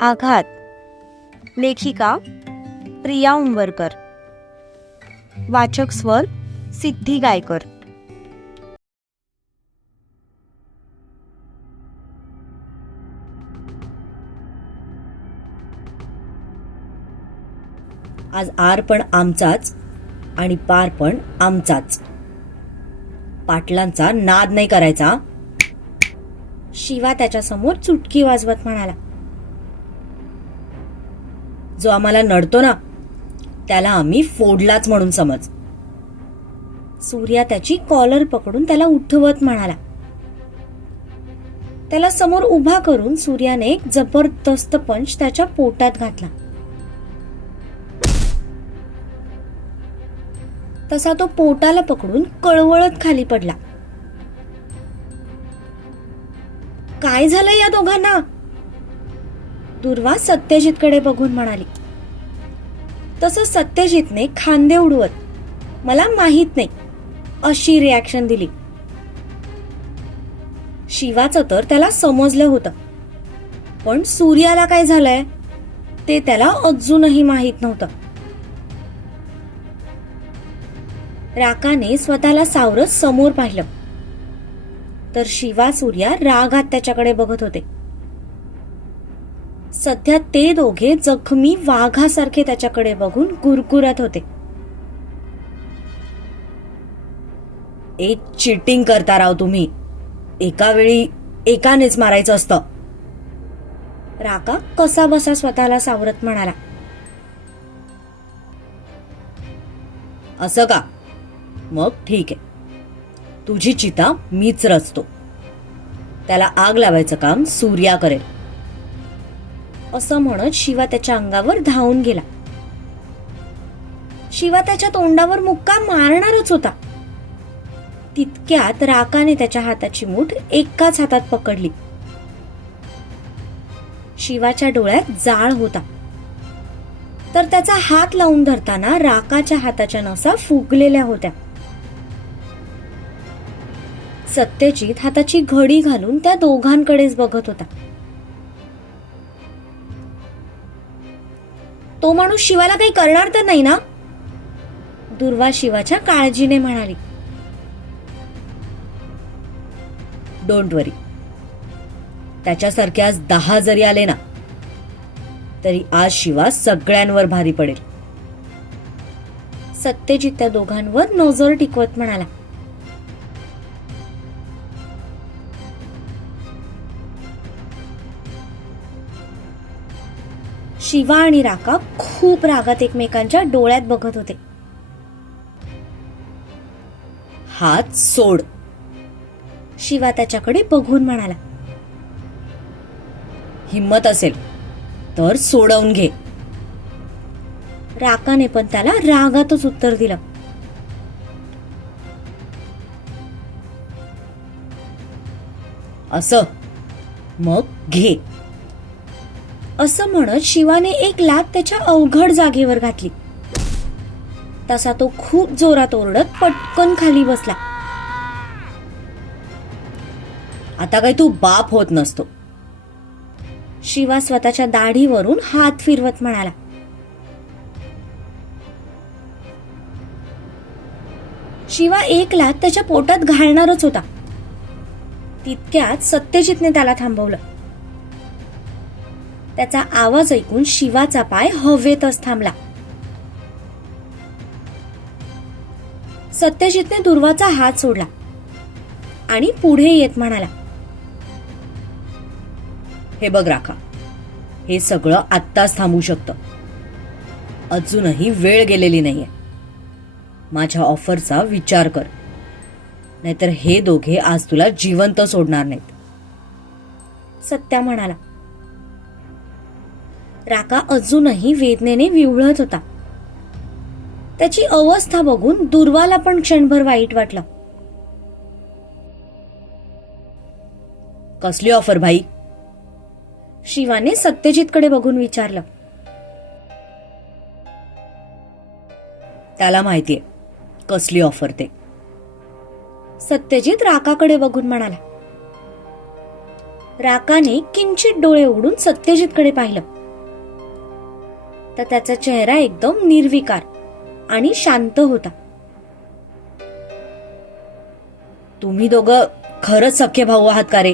आघात. लेखिका प्रिया उंबरकर. वाचक स्वर सिद्धी गायकर. आज आर पण आमचाच आणि पार पण आमचाच. पाटलांचा नाद नाही करायचा. शिवा त्याच्यासमोर चुटकी वाजवत म्हणाला. जो आम्हाला नडतो ना त्याला आम्ही फोडलाच म्हणून समज. सूर्या त्याची कॉलर पकडून त्याला उठवत म्हणाला. त्याला समोर उभा करून सूर्याने एक जबरदस्त पंच त्याच्या पोटात घातला. तसा तो पोटाला पकडून कळवळत खाली पडला. काय झालं या दोघांना? दुर्वा सत्यजितकडे बघून म्हणाली. तसं सत्यजितने खांदे उडवत मला माहित नाही अशी रिॲक्शन दिली. शिवाचं तर त्याला समजलं होतं, पण सूर्याला काय झालंय ते त्याला अजूनही माहित नव्हतं. राकाने स्वतःला सावरत समोर पाहिलं तर शिवा सूर्या रागात त्याच्याकडे बघत होते. सध्या ते दोघे जखमी वाघासारखे त्याच्याकडे बघून गुरगुरत होते. एक चिटिंग करता राव तुम्ही. एका वेळी एकानेच मारायचं असतं. राका कसा बसा स्वतःला सावरत म्हणाला. असं का? मग ठीक आहे. तुझी चिता मीच रचतो. त्याला आग लावायचं काम सूर्या करेल. असं म्हणत शिवा त्याच्या अंगावर धावून गेला. शिवा त्याच्या तोंडावर मुक्का मारणारच होता. तितक्यात राकाने त्याच्या हाताची मूठ एकाच हातात पकडली. शिवाच्या डोळ्यात जाळ होता, तर त्याचा हात लावून धरताना राकाच्या हाताच्या नसा फुगलेल्या होत्या. सत्यजित हाताची घडी घालून त्या दोघांकडेच बघत होता. तो माणूस शिवाला काही करणार तर नाही ना? दुर्वा शिवाच्या काळजीने म्हणाली. डोंट वरी. त्याच्यासारखे आज 10 जरी आले ना तरी आज शिवा सगळ्यांवर भारी पडेल. सत्यजित त्या दोघांवर नजर टिकवत म्हणाला. शिवा आणि राका खूप रागात एकमेकांच्या डोळ्यात बघत होते. हात सोड. शिवा त्याच्याकडे बघून म्हणाला. हिम्मत असेल तर सोडवून घे. राकाने पण त्याला रागातच उत्तर दिलं. असं मग घे. असं म्हणत शिवाने एक लाथ त्याच्या अवघड जागेवर घातली. तसा तो खूप जोरात ओरडत पटकन खाली बसला. आता काही तू बाप होत नसतो. शिवा स्वतःच्या दाढीवरून हात फिरवत म्हणाला. शिवा एक लाथ त्याच्या पोटात घालणारच होता. तितक्यात सत्यजितने त्याला थांबवलं. त्याचा आवाज ऐकून शिवाचा पाय हवेतच थांबला. सत्यजितने दुर्वाचा हात सोडला आणि पुढे येत म्हणाला. हे बघ राखा, हे सगळं आत्ताच थांबू शकतं. अजूनही वेळ गेलेली नाहीये. माझ्या ऑफरचा विचार कर, नाहीतर हे दोघे आज तुला जिवंत सोडणार नाहीत. सत्या म्हणाला. राका अजूनही वेदनेने विव्हळत होता. त्याची अवस्था बघून दुर्वाला पण क्षणभर वाईट वाटलं. कसली ऑफर भाई? शिवाने सत्यजितकडे बघून विचारलं. त्याला माहितीये कसली ऑफर ते. सत्यजित राकाकडे बघून म्हणाला. राकाने किंचित डोळे उघडून सत्यजितकडे पाहिलं तर त्याचा चेहरा एकदम निर्विकार आणि शांत होता. तुम्ही दोघं खरंच सख्खे भाऊ आहात का रे?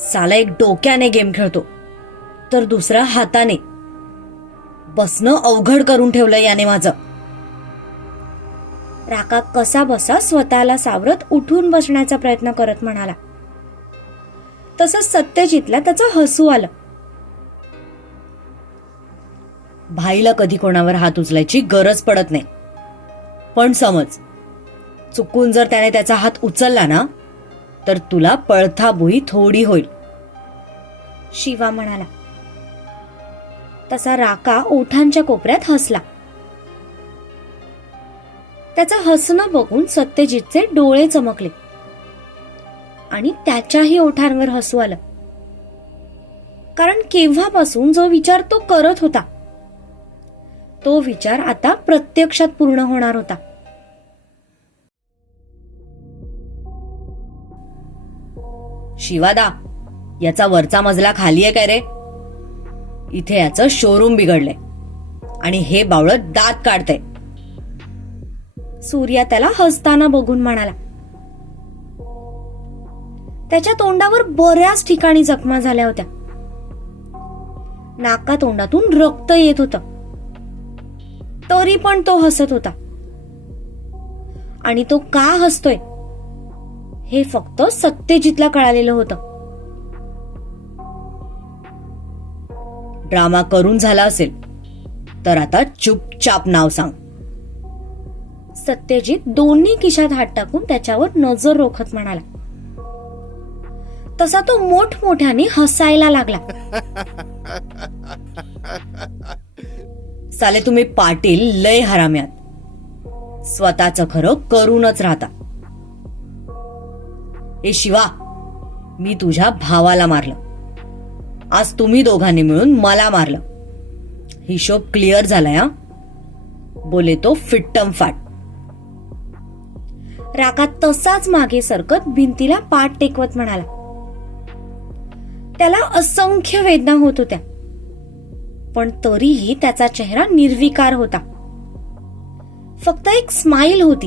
साला एक डोक्याने गेम खेळतो तर दुसरा हाताने. बसणं अवघड करून ठेवलं याने माझं. राका कसा बसा स्वतःला सावरत उठून बसण्याचा प्रयत्न करत म्हणाला. तसंच सत्यजितला त्याचं हसू आलं. भाईला कधी कोणावर हात उचलायची गरज पडत नाही, पण समज चुकून जर त्याने त्याचा हात उचलला ना तर तुला पळथाभुई थोडी होईल, शिवा म्हणाला. तसा राका ओठांच्या कोपऱ्यात हसला. त्याचं हसणं बघून सत्यजितचे डोळे चमकले आणि त्याच्याही ओठांवर हसू आलं. कारण केव्हापासून जो विचार तो करत होता तो विचार आता प्रत्यक्षात पूर्ण होणार होता. शिवादा, याचा वरचा मजला खाली आहे काय रे? इथे याचं शोरूम बिघडलंय आणि हे बावळट दात काढतंय, सूर्या त्याला हसताना बघून म्हणाला. त्याच्या तोंडावर बऱ्याच ठिकाणी जखमा झाल्या होत्या. नाका तोंडातून रक्त येत होतं, तरी पण तो हसत होता. आणि तो का हसतोय हे फक्त सत्यजितला कळालेलं होतं. ड्रामा करून झाला असेल तर आता चुपचाप नाव सांग. सत्यजित दोन्ही खिशात हात टाकून त्याच्यावर नजर रोखत म्हणाला. तसा तो मोठमोठ्याने हसायला लागला. साले तुम्ही पाटील लय हराम्यात, स्वतःचं खरं करूनच राहता. ए शिवा, मी तुझ्या भावाला मारलं, आज तुम्ही दोघांनी मिळून मला मारलं. हिशोब क्लिअर झालाय हा, बोले तो फिट्टम फाट. राका तसाच मागे सरकत भिंतीला पाठ टेकवत म्हणाला. त्याला असंख्य वेदना होत होत्या, पण तरीही त्याचा चेहरा निर्विकार होता. फक्त एक स्माइल होती.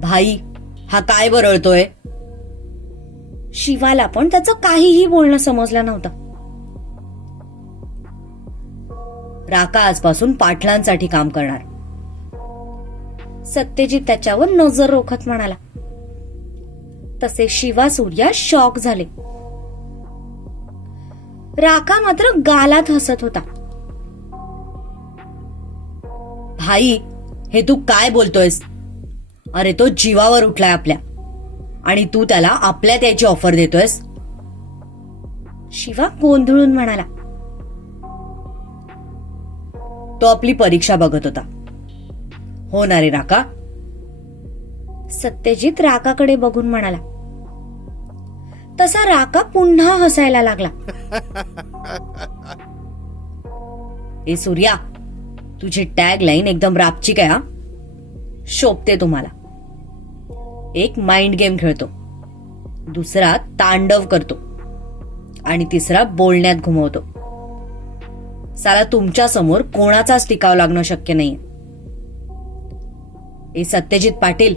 भाई, हा काय बरळतोय? शिवाला पण त्याचं काहीही बोलणं समजलं नव्हतं. राका आजपासून पाटलांसाठी काम करणार, सत्यजित त्याच्यावर नजर रोखत म्हणाला. तसे शिवा सूर्या शॉक झाले. राका मात्र गालात हसत होता. भाई, हे तू काय बोलतोयस? अरे तो जीवावर उठलाय आपल्या, आणि तू त्याला आपल्यात यायची ऑफर देतोयस? शिवा गोंधळून म्हणाला. तो आपली परीक्षा बघत होता, हो ना रे राका? सत्यजित राकाकडे बघून म्हणाला. तसा राका पुन्हा हसायला लागला. ए सूर्या, तुझी टॅग लाईन एकदम रापची काय? हा, शोभते तुम्हाला. एक माइंड गेम खेळतो, दुसरा तांडव करतो आणि तिसरा बोलण्यात घुमवतो. साला तुमच्या समोर कोणाचाच टिकाव लागणं शक्य नाहीये. ए सत्यजित पाटील,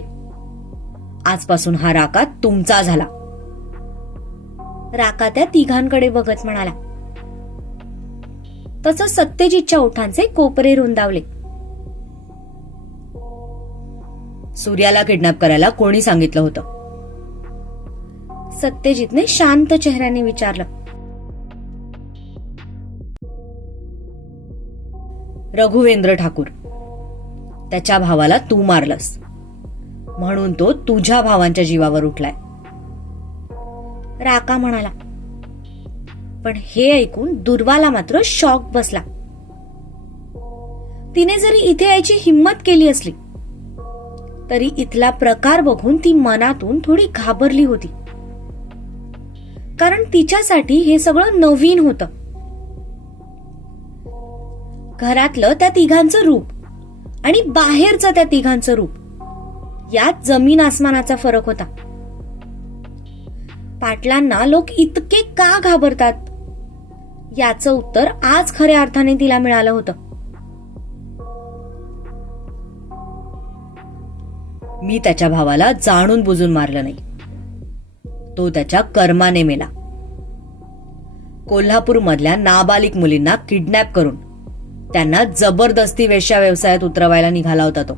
आजपासून हा राका तुमचा झाला. राका त्या तिघांकडे बघत म्हणाला. तसं सत्यजितच्या ओठांचे कोपरे रुंदावले. सूर्याला किडनॅप करायला कोणी सांगितलं होतं? सत्यजितने शांत चेहऱ्याने विचारलं. रघुवेंद्र ठाकूर, त्याच्या भावाला तू मारलंस म्हणून तो तुझ्या भावांच्या जीवावर उठलाय, राका म्हणाला. पण हे ऐकून दुर्वाला मात्र शॉक बसला. तिने जरी इथे यायची हिम्मत केली असली तरी इथला प्रकार बघून ती मनातून थोडी घाबरली होती. कारण तिच्यासाठी हे सगळं नवीन होतं. घरातलं त्या तिघांचं रूप आणि बाहेरचं त्या तिघांचं रूप यात जमीन आसमानाचा फरक होता. पाटलांना लोक इतके का घाबरतात याचं उत्तर आज खऱ्या अर्थाने तिला मिळालं होतं. मी त्याच्या भावाला जाणून बुजून मारलं नाही. तो त्याच्या कर्माने मेला. कोल्हापूर मधल्या नाबालिक मुलींना किडनॅप करून त्यांना जबरदस्ती वेश्या व्यवसायात उतरवायला निघाला होता तो.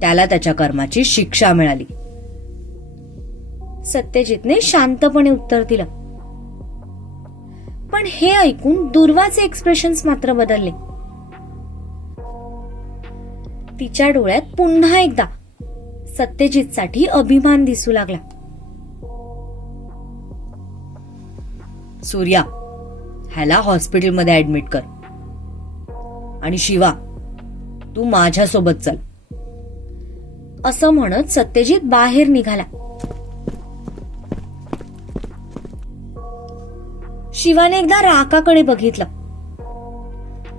त्याला त्याच्या कर्माची शिक्षा मिळाली. सत्यजितने शांतपणे उत्तर दिलं. पण हे ऐकून दुर्वाचे एक्सप्रेशन्स मात्र बदलले. तिच्या डोळ्यात पुन्हा एकदा सत्यजितसाठी अभिमान दिसू लागला. सूर्या, ह्याला हॉस्पिटलमध्ये ऍडमिट कर. आणि शिवा, तू माझ्यासोबत चल. असं म्हणत सत्यजित बाहेर निघाला. शिवाने एकदा राकाकडे बघितलं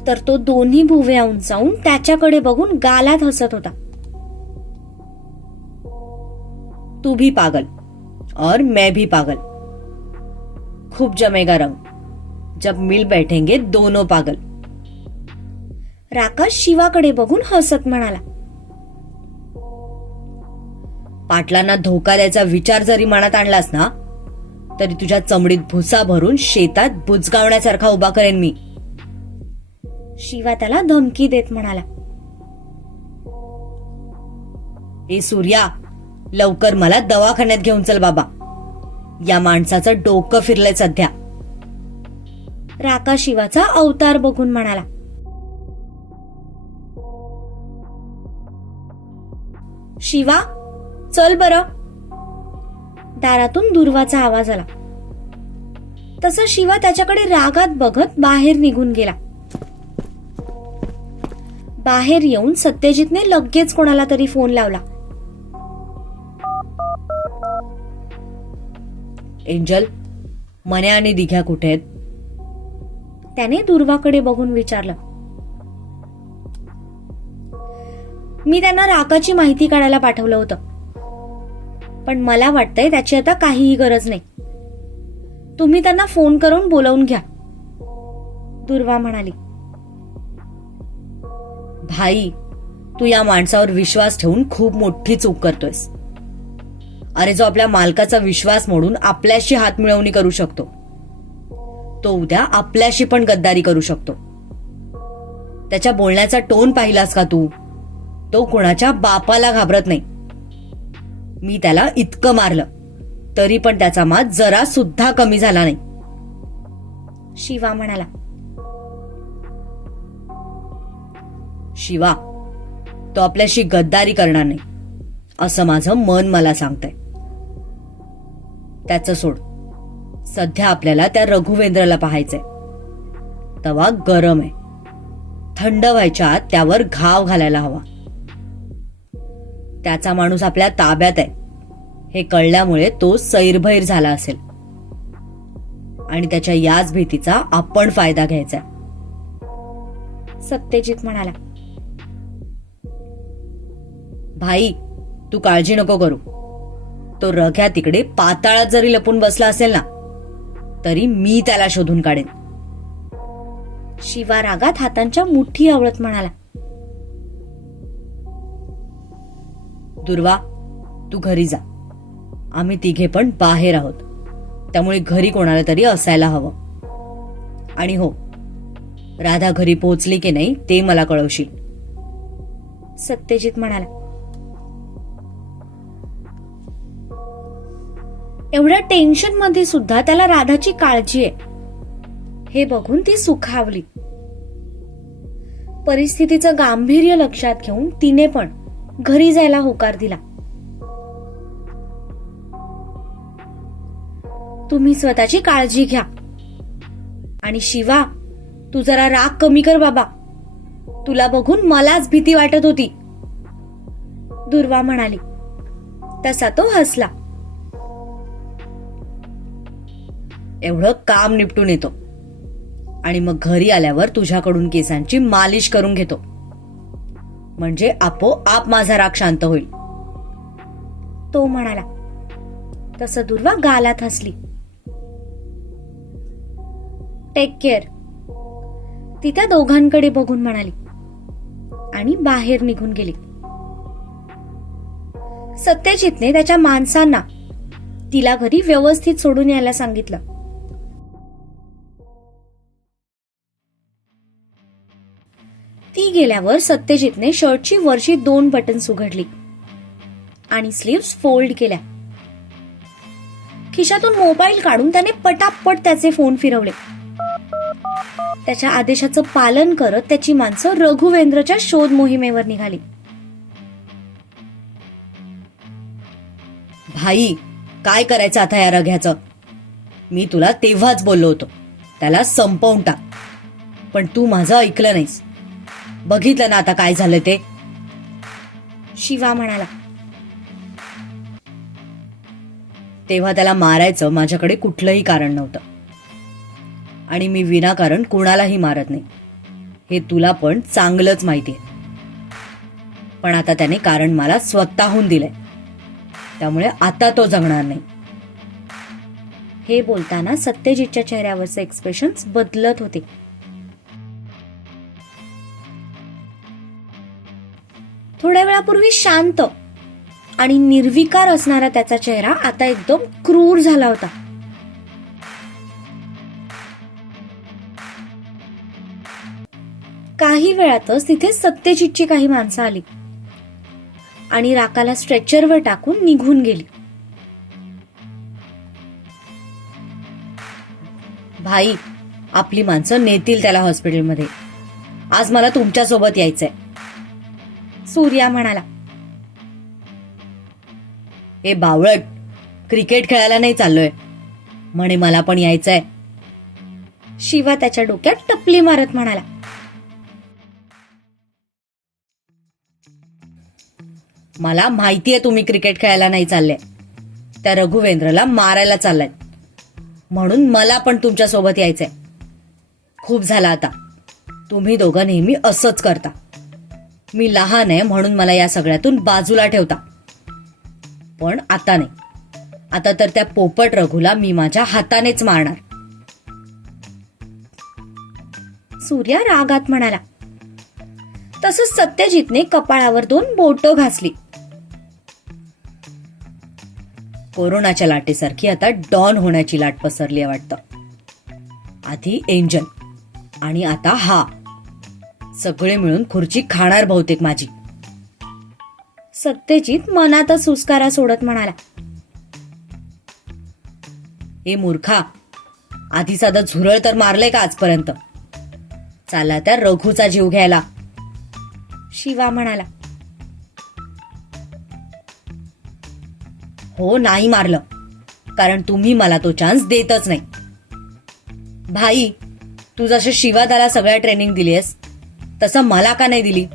तर तो दोन्ही भुवया उंचावून त्याच्याकडे बघून गालात हसत होता. तू भी पागल और मैं भी पागल. खूब जमेगा रंग. जब मिल बैठेंगे दोनों पागल. राका शिवाकडे बघून हसत म्हणाला. पाटलांना धोका द्यायचा विचार जरी मनात आणलास ना तरी तुझ्या चमडीत भुसा भरून शेतात बुजगावण्यासारखा उभा करेन मी. शिवा त्याला धमकी देत म्हणाला. ए सूर्या, लवकर मला दवाखान्यात घेऊन चल बाबा. या माणसाचं डोकं फिरलंय सध्या. राका शिवाचा अवतार बघून म्हणाला. शिवा, चल बरं. दारातून दुर्वाचा आवाज आला. तसा शिवा त्याच्याकडे रागात बघत बाहेर निघून गेला. बाहेर येऊन सत्यजितने लगेच कोणाला तरी फोन लावला. एंजल, मन्या आणि दिघ्या कुठे आहेत? त्याने दुर्वाकडे बघून विचारलं. मी त्यांना राकाची माहिती काढायला पाठवलं होतं, पण मला वाटतंय त्याची आता काहीही गरज नाही. तुम्ही त्यांना फोन करून बोलावून घ्या, दुर्वा म्हणाली. भाई, तू या माणसावर विश्वास ठेवून खूप मोठी चूक करतोयस. अरे, जो आपल्या मालकाचा विश्वास मोडून आपल्याशी हात मिळवणी करू शकतो तो उद्या आपल्याशी पण गद्दारी करू शकतो. त्याच्या बोलण्याचा टोन पाहिलास का तू? तो कोणाच्या बापाला घाबरत नाही. मी त्याला इतकं मारलं तरी पण त्याचा मात जरा सुद्धा कमी झाला नाही, शिवा म्हणाला. शिवा, तो आपल्याशी गद्दारी करणार नाही असं माझं मन मला सांगतंय. त्याचं सोड. सध्या आपल्याला त्या रघुवेंद्रला पाहायचंय. तवा गरम आहे. थंड व्हायच्या आत त्यावर घाव घालायला हवा. त्याचा माणूस आपल्या ताब्यात आहे हे कळल्यामुळे तो सैरभैर झाला असेल आणि त्याच्या याच भीतीचा आपण फायदा घ्यायचा, सत्यजित म्हणाला. भाई, तू काळजी नको करू. तो रघ्या तिकडे पाताळात जरी लपून बसला असेल ना तरी मी त्याला शोधून काढेन, शिवा रागात हातांच्या मुठी आवळत म्हणाला. दुर्वा, तू घरी जा. आम्ही तिघे पण बाहेर आहोत, त्यामुळे घरी कोणाला तरी असायला हवं. आणि हो, राधा घरी पोहोचली की नाही ते मला कळवशील, सत्यजित म्हणाला. एवढ्या टेन्शन मध्ये सुद्धा त्याला राधाची काळजी आहे हे बघून ती सुखावली. परिस्थितीचं गांभीर्य लक्षात घेऊन तिने पण घरी जायला होकार दिला. तुम्ही स्वतःची काळजी घ्या. आणि शिवा, तू जरा राग कमी कर बाबा. तुला बघून मलाच भीती वाटत होती, दुर्वा म्हणाली. तसा तो हसला. एवढं काम निपटून येतो आणि मग घरी आल्यावर तुझ्याकडून केसांची मालिश करून घेतो. म्हणजे आपोआप माझा राग शांत होईल. तो म्हणाला. तसं दुर्वा गालात हसली. टेक केअर, ती त्या दोघांकडे बघून म्हणाली आणि बाहेर निघून गेली. सत्यजितने त्याच्या माणसांना तिला घरी व्यवस्थित सोडून यायला सांगितलं. ती गेल्यावर सत्यजितने शर्टची वरची 2 बटन्स उघडली आणि स्लीव्स फोल्ड केल्या. खिशातून मोबाईल काढून त्याने पटापट त्याचे फोन फिरवले. त्याच्या आदेशाचं पालन करत त्याची माणसं रघुवेंद्रच्या शोध मोहिमेवर निघाली. भाई, काय करायचं आता या रघ्याचं? मी तुला तेव्हाच बोललो होतो त्याला संपवून टाक, पण तू माझं ऐकलं नाहीस. बघितलं ना आता काय झालं ते. शिवा म्हणाला. तेव्हा त्याला मारायचं माझ्याकडे कुठलंही कारण नव्हतं आणि मी विनाकारण कुणालाही मारत नाही, हे तुला पण चांगलंच माहितीये. पण आता त्याने कारण मला स्वतःहून दिलंय, त्यामुळे आता तो जगणार नाही. हे बोलताना सत्यजितच्या चेहऱ्यावरचे एक्सप्रेशन्स बदलत होते. थोड्या वेळापूर्वी शांत आणि निर्विकार असणारा त्याचा चेहरा आता एकदम क्रूर झाला होता. काही वेळातच तिथे सत्यजितची काही माणसं आली आणि राकाला स्ट्रेचरवर टाकून निघून गेली. भाई, आपली माणसं नेतील त्याला हॉस्पिटलमध्ये. आज मला तुमच्या सोबत यायचंय. सूर्या म्हणाला. हे बावळट, क्रिकेट खेळायला नाही चाललोय म्हणे, मला पण यायचंय. शिवा त्याच्या डोक्यात टपली मारत म्हणाला. मला माहितीये तुम्ही क्रिकेट खेळायला नाही चालले, त्या रघुवेंद्रला मारायला चाललाय, म्हणून मला पण तुमच्या सोबत यायचंय. खूप झालं आता, तुम्ही दोघं नेहमी असंच करता. मी लहान आहे म्हणून मला या सगळ्यातून बाजूला ठेवता, पण आता नाही. आता तर त्या पोपट रघुला मी माझ्या हातानेच मारणार. सूर्या रागात म्हणाला. तसंच सत्यजितने कपाळावर 2 बोटं घासली. कोरोनाच्या लाटेसारखी आता डॉन होण्याची लाट पसरली आहे वाटतं. आधी एंजल आणि आता हा, सगळे मिळून खुर्ची खाणार बहुतेक माझी. सत्यजित मनातच सुस्कारा सोडत म्हणाला. ए मूर्खा, आधी साधं झुरळ तर मारलंय का आजपर्यंत? चाला त्या रघुचा जीव घ्यायला. शिवा म्हणाला. हो, नाही मारलं, कारण तुम्ही मला तो चान्स देतच नाही. भाई, तू जसं शिवादाला सगळ्या ट्रेनिंग दिलीस तसं मला का नाही दिली?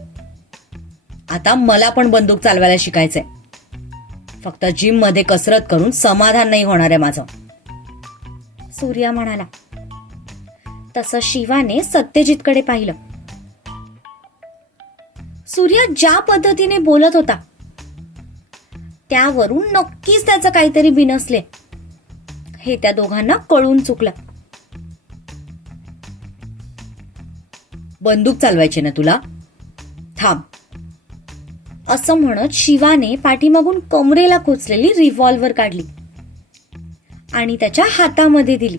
आता मला पण बंदूक चालवायला शिकायचंय. फक्त जिम मध्ये कसरत करून समाधान नाही होणार आहे माझं. सूर्या म्हणाला. तसं शिवाने सत्यजितकडे पाहिलं. सूर्या ज्या पद्धतीने बोलत होता त्यावरून नक्कीच त्याचं काहीतरी बिनसले हे त्या दोघांना कळून चुकलं. बंदूक चालवायची ना तुला? थांब, असं म्हणत शिवाने पाठीमागून कमरेला खोचलेली रिव्हॉल्वर काढली आणि त्याच्या हातामध्ये दिली.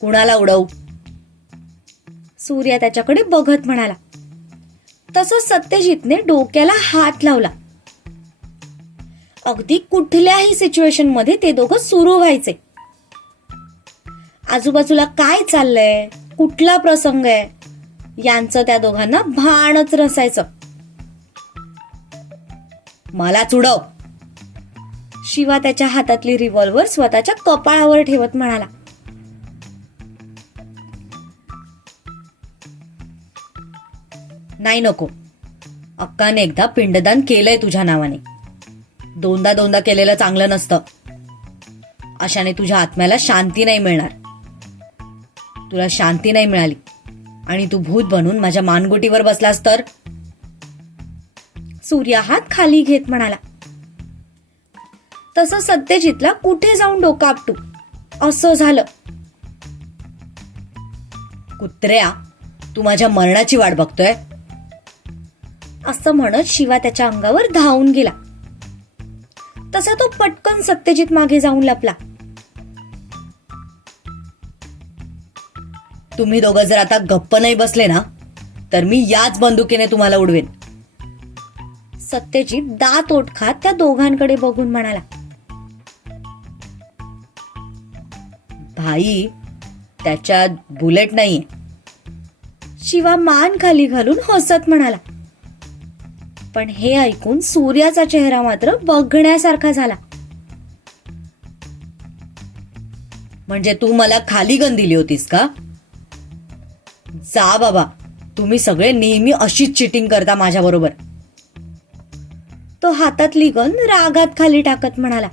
कुणाला उडवू? सूर्या त्याच्याकडे बघत म्हणाला. तसंच सत्यजितने डोक्याला हात लावला. अगदी कुठल्याही सिच्युएशन मध्ये ते दोघं सुरू व्हायचे. आजूबाजूला काय चाललंय, कुठला प्रसंग आहे यांचं त्या दोघांना भानच नसायचं. मलाच उडव. शिवा त्याच्या हातातली रिव्हॉल्वर स्वतःच्या कपाळावर ठेवत म्हणाला. नाही, नको. अक्काने एकदा पिंडदान केलंय तुझ्या नावाने. दोनदा केलेलं चांगलं नसतं. अशाने तुझ्या आत्म्याला शांती नाही मिळणार. तुला शांती नाही मिळाली आणि तू भूत बनून माझ्या मानगुटीवर बसलास तर? सूर्या हात खाली घेत म्हणाला. तसं सत्यजितला कुठे जाऊन डोकं आपटू असं झालं. कुत्र्या, तू माझ्या मरणाची वाट बघतोय? असं म्हणत शिवा त्याच्या अंगावर धावून गेला. तसा तो पटकन सत्यजित मागे जाऊन लपला. तुम्ही दोघं जर आता गप्प नाही बसले ना, तर मी याच बंदुकीने तुम्हाला उडवेन. सत्यजित दात ओठ खात त्या दोघांकडे बघून म्हणाला. भाई, त्याच्यात बुलेट नाहीये. शिवा मान खाली घालून हसत म्हणाला. पण हे ऐकून सूर्याचा चेहरा मात्र बघण्यासारखा झाला. म्हणजे तू मला खाली गन दिली होतीस का? जा बाबा, तुम्ही सगळे नेहमी अशीच चिटिंग करता माझ्या बरोबर. तो हातातली गन रागात खाली टाकत म्हणाला.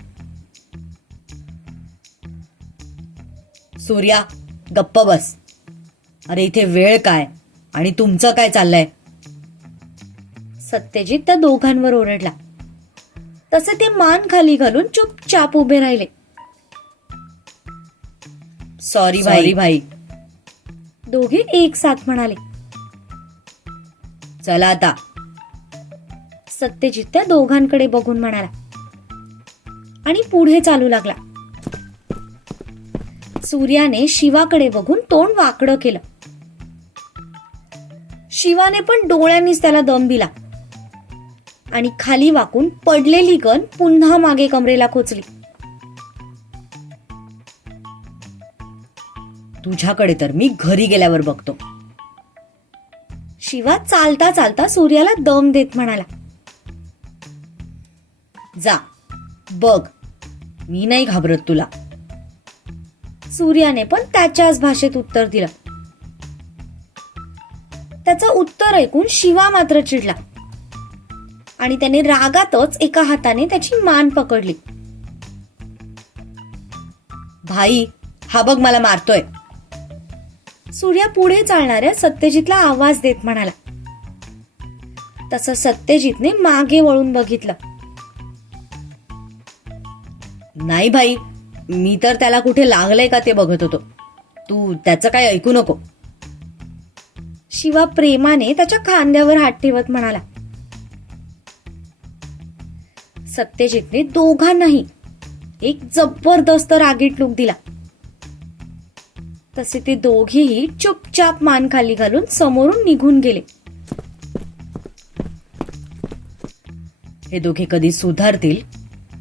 सूर्या, गप्प बस. अरे इथे वेळ काय आणि तुमचं काय चाललंय? सत्यजित त्या दोघांवर ओरडला. तसे ते मान खाली घालून चुपचाप उभे राहिले. सॉरी भाई. दोघे एक साथ म्हणाले. चला आता. सत्यजित त्या दोघांकडे बघून म्हणाला आणि पुढे चालू लागला. सूर्याने शिवाकडे बघून तोंड वाकडं केलं. शिवाने पण डोळ्यांनीच त्याला दम दिला आणि खाली वाकून पडलेली गन पुन्हा मागे कमरेला खोचली. तुझ्याकडे तर मी घरी गेल्यावर बघतो. शिवा चालता चालता सूर्याला दम देत म्हणाला. जा, बघ, मी नाही घाबरत तुला. सूर्याने पण त्याच्याच भाषेत उत्तर दिलं. त्याचं उत्तर ऐकून शिवा मात्र चिडला आणि त्याने रागातच एका हाताने त्याची मान पकडली. भाई, हा बघ मला मारतोय. सूर्या पुढे चालणाऱ्या सत्यजितला आवाज देत म्हणाला. तसं सत्यजितने मागे वळून बघितलं. नाही भाई, मी तर त्याला कुठे लागलंय का ते बघत होतो. तू त्याचं काय ऐकू नको. शिवा प्रेमाने त्याच्या खांद्यावर हात ठेवत म्हणाला. सत्यजितने दोघांनाही एक जबरदस्त रागीट लूक दिला. तसे ते दोघेही चुपचाप मान खाली घालून समोरून निघून गेले. हे दोघे कधी सुधारतील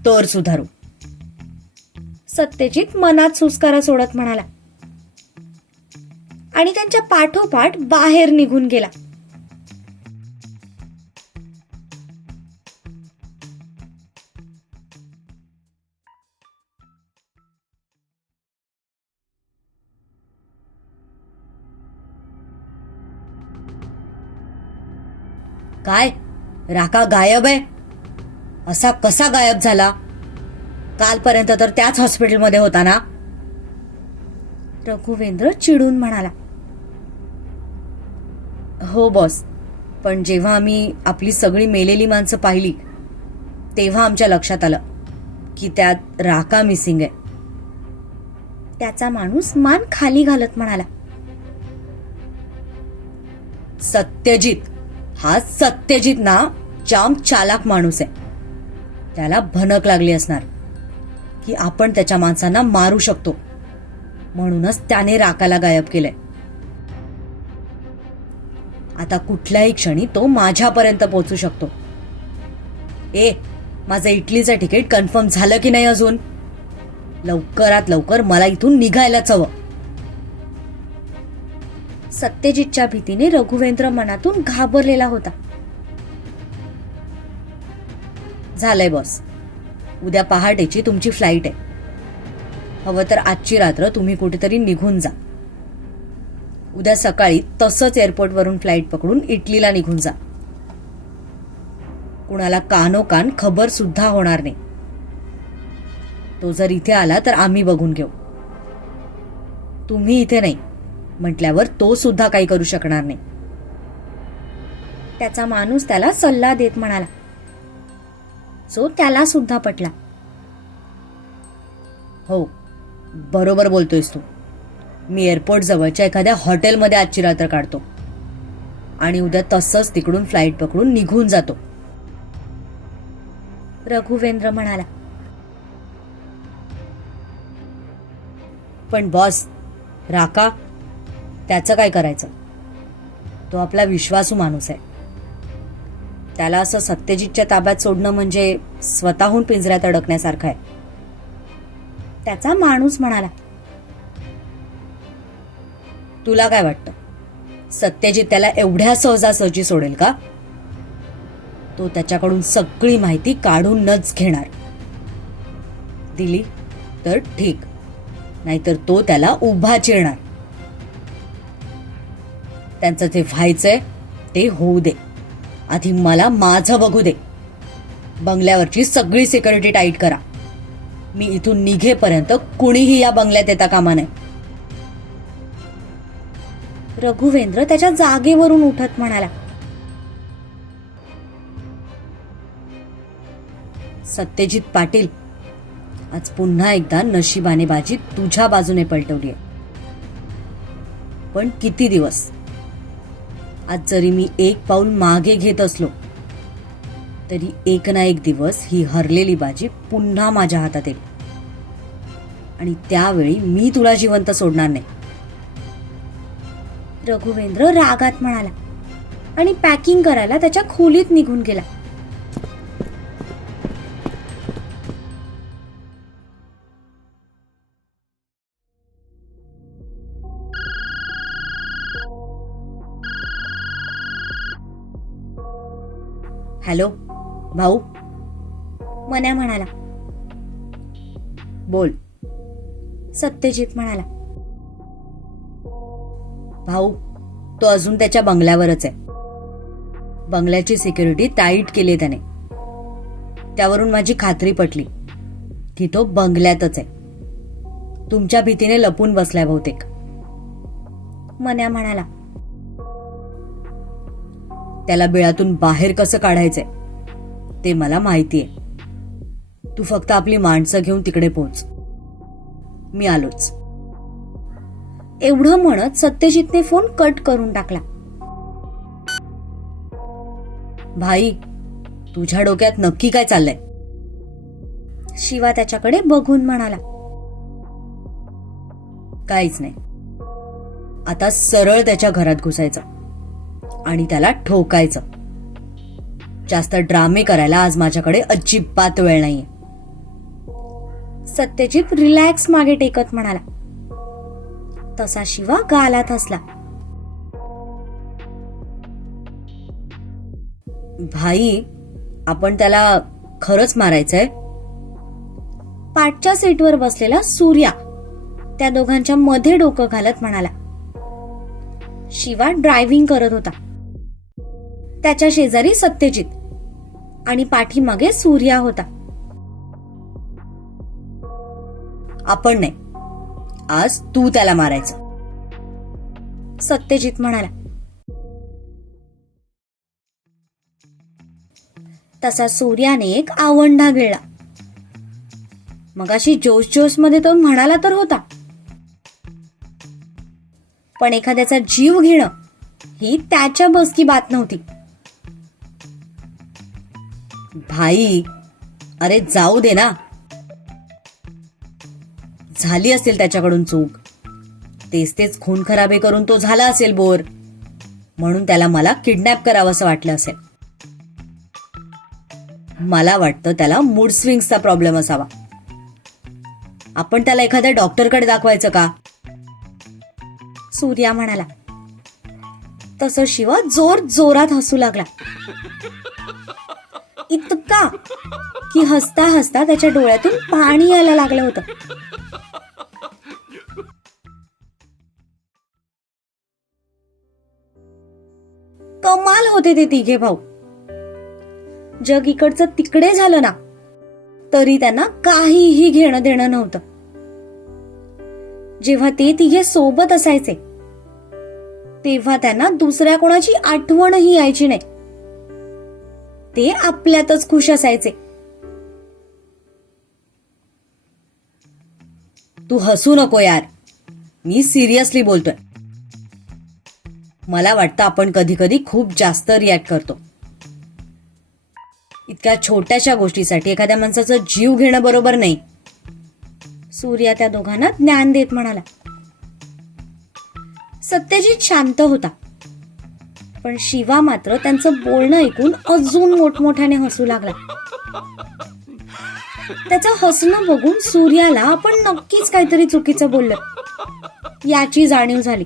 तर सुधारू. सत्यजित मनात सुस्कारा सोडत म्हणाला आणि त्यांच्या पाठोपाठ बाहेर निघून गेला. काय, राका गायब आहे? असा कसा गायब झाला? कालपर्यंत तर त्याच हॉस्पिटलमध्ये होता ना? रघुवेंद्र चिडून म्हणाला. हो बॉस, पण जेव्हा आम्ही आपली सगळी मेलेली माणसं पाहिली तेव्हा आमच्या लक्षात आलं की त्यात राका मिसिंग आहे. त्याचा माणूस मान खाली घालत म्हणाला. सत्यजित, हा सत्यजित ना जाम चालाक माणूस आहे. त्याला भनक लागली असणार की आपण त्याच्या माणसांना मारू शकतो, म्हणूनच त्याने राकाला गायब केलंय. आता कुठल्याही क्षणी तो माझ्यापर्यंत पोहोचू शकतो. माझं इटलीचं तिकीट कन्फर्म झालं की नाही अजून? लवकरात लवकर मला इथून निघायलाच हवं. सत्यजितच्या भीतीने रघुवेंद्र मनातून घाबरलेला होता. झालंय बॉस, उद्या पहाटेची तुमची फ्लाईट आहे. हवं तर आजची रात्र तुम्ही कुठेतरी निघून जा. उद्या सकाळी तसंच एअरपोर्टवरून फ्लाईट पकडून इटलीला निघून जा. कुणाला कानोकान खबर सुद्धा होणार नाही. तो जर इथे आला तर आम्ही बघून घेऊ. तुम्ही इथे नाही, म्हटल्यावर तो सुद्धा काही करू शकणार नाही. त्याचा माणूस त्याला सल्ला देत म्हणाला, जो त्याला सुद्धा पटला. हो, बरोबर बोलतोयस तू. मी एअरपोर्ट जवळच्या एखाद्या हॉटेलमध्ये आजची रात्र काढतो आणि उद्या तसंच तिकडून फ्लाईट पकडून निघून जातो. रघुवेंद्र म्हणाला. पण बॉस, राका, त्याचं काय करायचं? तो आपला विश्वासू माणूस आहे. त्याला असं सत्यजितच्या ताब्यात सोडणं म्हणजे स्वतःहून पिंजऱ्यात अडकण्यासारखं आहे. त्याचा माणूस म्हणाला. तुला काय वाटतं, सत्यजित त्याला एवढ्या सहजासहजी सोडेल का? तो त्याच्याकडून सगळी माहिती काढूनच घेणार. दिली तर ठीक, नाहीतर तो त्याला उभा चिरणार. त्यांचं जे व्हायचंय ते होऊ दे. आधी मला माझं बघू दे. बंगल्यावरची सगळी सिक्युरिटी टाईट करा. मी इथून निघेपर्यंत कुणीही या बंगल्यात येता कामा नये. रघुवेंद्र त्याच्या जागेवरून उठत म्हणाला. सत्यजित पाटील, आज पुन्हा एकदा नशिबाने बाजी तुझ्या बाजूने पलटवली आहे. पण किती दिवस? आज जरी मी एक पाऊल मागे घेत असलो तरी एक ना एक दिवस ही हरलेली बाजी पुन्हा माझ्या हातात येईल आणि त्यावेळी मी तुला जिवंत सोडणार नाही. रघुवेंद्र रागात म्हणाला आणि पॅकिंग करायला त्याच्या खोलीत निघून गेला. हॅलो भाऊ, मन्या म्हणाला. बोल. सत्यजित म्हणाला. भाऊ, तो अजून त्याच्या बंगल्यावरच आहे. बंगल्याची सिक्युरिटी टाईट केली त्याने. त्यावरून माझी खात्री पटली की तो बंगल्यातच आहे. तुमच्या भीतीने लपून बसलाय बहुतेक. मन्या म्हणाला. त्याला बिळातून बाहेर कसं काढायचंय ते मला माहितीये. तू फक्त आपली माणसं घेऊन तिकडे पोहोच. मी आलोच. एवढं म्हणत सत्यजितने फोन कट करून टाकला. भाई, तुझ्या डोक्यात नक्की काय चाललंय? शिवा त्याच्याकडे बघून म्हणाला. काहीच नाही. आता सरळ त्याच्या घरात घुसायचं आणि त्याला ठोकायचं. जास्त ड्रामे करायला आज माझ्याकडे अजिबात वेळ नाहीये. सत्यजित रिलॅक्स मागे टेकत म्हणाला. तसा शिवा गालात हसला. भाई, आपण त्याला खरंच मारायचंय? पाठच्या सीटवर बसलेला सूर्या त्या दोघांच्या मध्ये डोकं घालत म्हणाला. शिवा ड्रायव्हिंग करत होता. त्याच्या शेजारी सत्यजित आणि पाठीमागे सूर्या होता. आपण नाही, आज तू त्याला मारायचं, सत्यजित म्हणाला. तसा सूर्याने एक आवंढा गिळला. मगाशी जोश मध्ये तो म्हणाला तर होता, पण एखाद्याचा जीव घेणं ही त्याच्या बसकी बात नव्हती. भाई, अरे जाऊ दे ना. झाली असेल त्याच्याकडून चूक. तेच खून खराबे करून तो झाला असेल बोर, म्हणून त्याला मला किडनॅप करावंसं वाटलं असेल. मला वाटतं त्याला मूड स्विंग्सचा प्रॉब्लेम असावा. आपण त्याला एखाद्या डॉक्टरकडे दाखवायचं का? सूर्या म्हणाला. तसं शिवा जोरात हसू लागला. इतका की हसता हसता त्याच्या डोळ्यातून पाणी यायला लागलं होतं. कमाल होते ते तिघे भाऊ. जग इकडचं तिकडे झालं ना तरी त्यांना काहीही घेणं देणं नव्हतं. जेव्हा ते तिघे सोबत असायचे तेव्हा त्यांना दुसऱ्या कोणाची आठवणही यायची नाही. ते आपल्यातच खुश असायचे. तू हसू नको यार, मी सिरियसली बोलतोय. मला वाटतं आपण कधी कधी खूप जास्त रिॲक्ट करतो. इतक्या छोट्याशा गोष्टीसाठी एखाद्या माणसाचा जीव घेणं बरोबर नाही. सूर्या त्या दोघांना ज्ञान देत म्हणाला. सत्यजित शांत होता, पण शिवा मात्र त्यांचं बोलणं ऐकून अजून मोठमोठ्याने हसू लागला. त्याचं हसणं बघून सूर्याला आपण नक्कीच काहीतरी चुकीचं बोललं याची जाणीव झाली.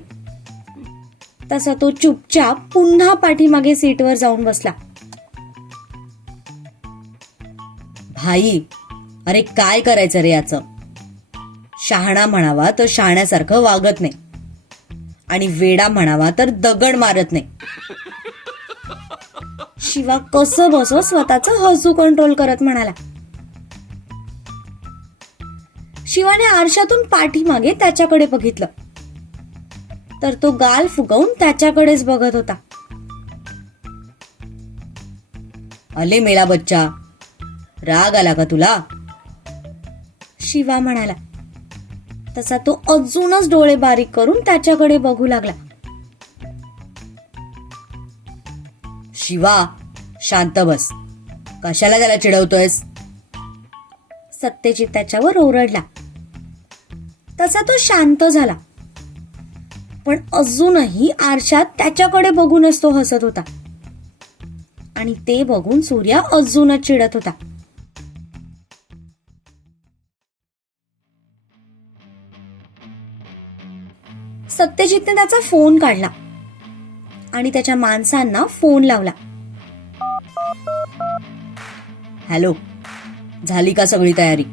तसा तो चुपचाप पुन्हा पाठीमागे सीटवर जाऊन बसला. भाई, अरे काय करायचं रे याचं? शहाणा म्हणावा तर शहाण्यासारखं वागत नाही, आणि वेडा म्हणावा तर दगड मारत नाही. शिवा कसं बस स्वतःचं हसू कंट्रोल करत म्हणाला. शिवाने आरशातून पाठीमागे त्याच्याकडे बघितलं, तर तो गाल फुगवून त्याच्याकडेच बघत होता. अले मेला बच्चा, राग आला का तुला? शिवा म्हणाला. तसा तो अजूनच डोळे बारीक करून त्याच्याकडे बघू लागला. शिवा, शांत बस. कशाला त्याला चिडवतोयस? सत्यजित त्याच्यावर ओरडला. तसा तो शांत झाला, पण अजूनही आरशात त्याच्याकडे बघूनच तो हसत होता. आणि ते बघून सूर्या अजूनच चिडत होता. सत्यजितने त्याचा फोन काढला आणि त्याच्या माणसांना फोन लावला. हॅलो, झाली का सगळी तयारी?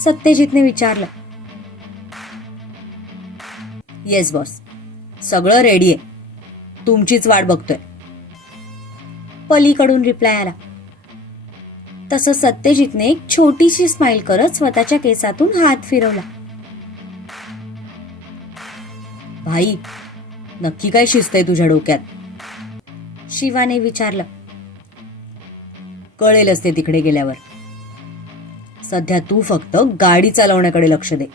सत्यजितने विचारलं. येस बॉस, सगळं रेडी आहे. तुमचीच वाट बघतोय. पलीकडून रिप्लाय आला. तसं सत्यजितने एक छोटीशी स्माइल करत स्वतःच्या केसातून हात फिरवला. भाई, नक्की काय शिस्त आहे तुझ्या डोक्यात? शिवाने विचारलं. कळेलच ते तिकडे गेल्यावर. सध्या तू फक्त गाडी चालवण्याकडे लक्ष दे.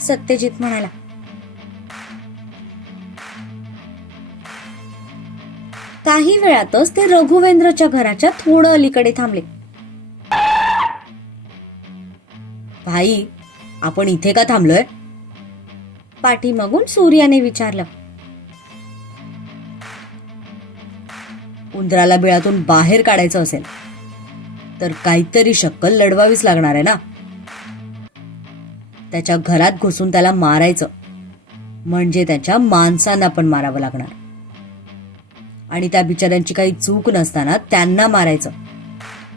सत्यजित म्हणाला. काही वेळातच ते रघुवेंद्रच्या घराच्या थोडं अलीकडे थांबले. भाई, आपण इथे का थांबलोय? पाठीमागून सूर्याने विचारलं. उंदराला बिळातून बाहेर काढायचं असेल तर काहीतरी शक्कल लढवावीच लागणार आहे ना. त्याच्या घरात घुसून त्याला मारायचं म्हणजे त्याच्या माणसांना पण मारावं लागणार. आणि त्या बिचाऱ्यांची काही चूक नसताना त्यांना मारायचं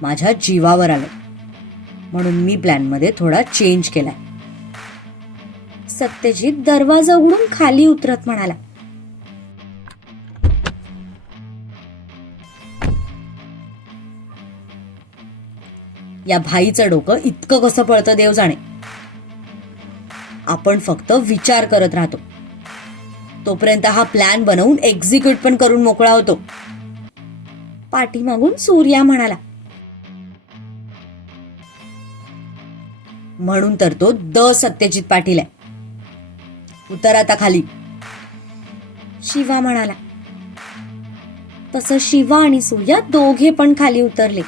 माझ्या जीवावर आलं. म्हणून मी प्लॅनमध्ये थोडा चेंज केलाय. सत्यजित दरवाजा उघडून खाली उतरत म्हणाला. या भाईचं डोकं इतकं कसं पळतं देव जाणे. आपण फक्त विचार करत राहतो, तोपर्यंत हा प्लॅन बनवून एक्झिक्यूट पण करून मोकळा होतो. पाठीमागून सूर्या म्हणाला. म्हणून तर तो सत्यजित पाटील आहे. उतर आता खाली. शिवा म्हणाला. तसं शिवा आणि सूर्या दोघे पण खाली उतरले.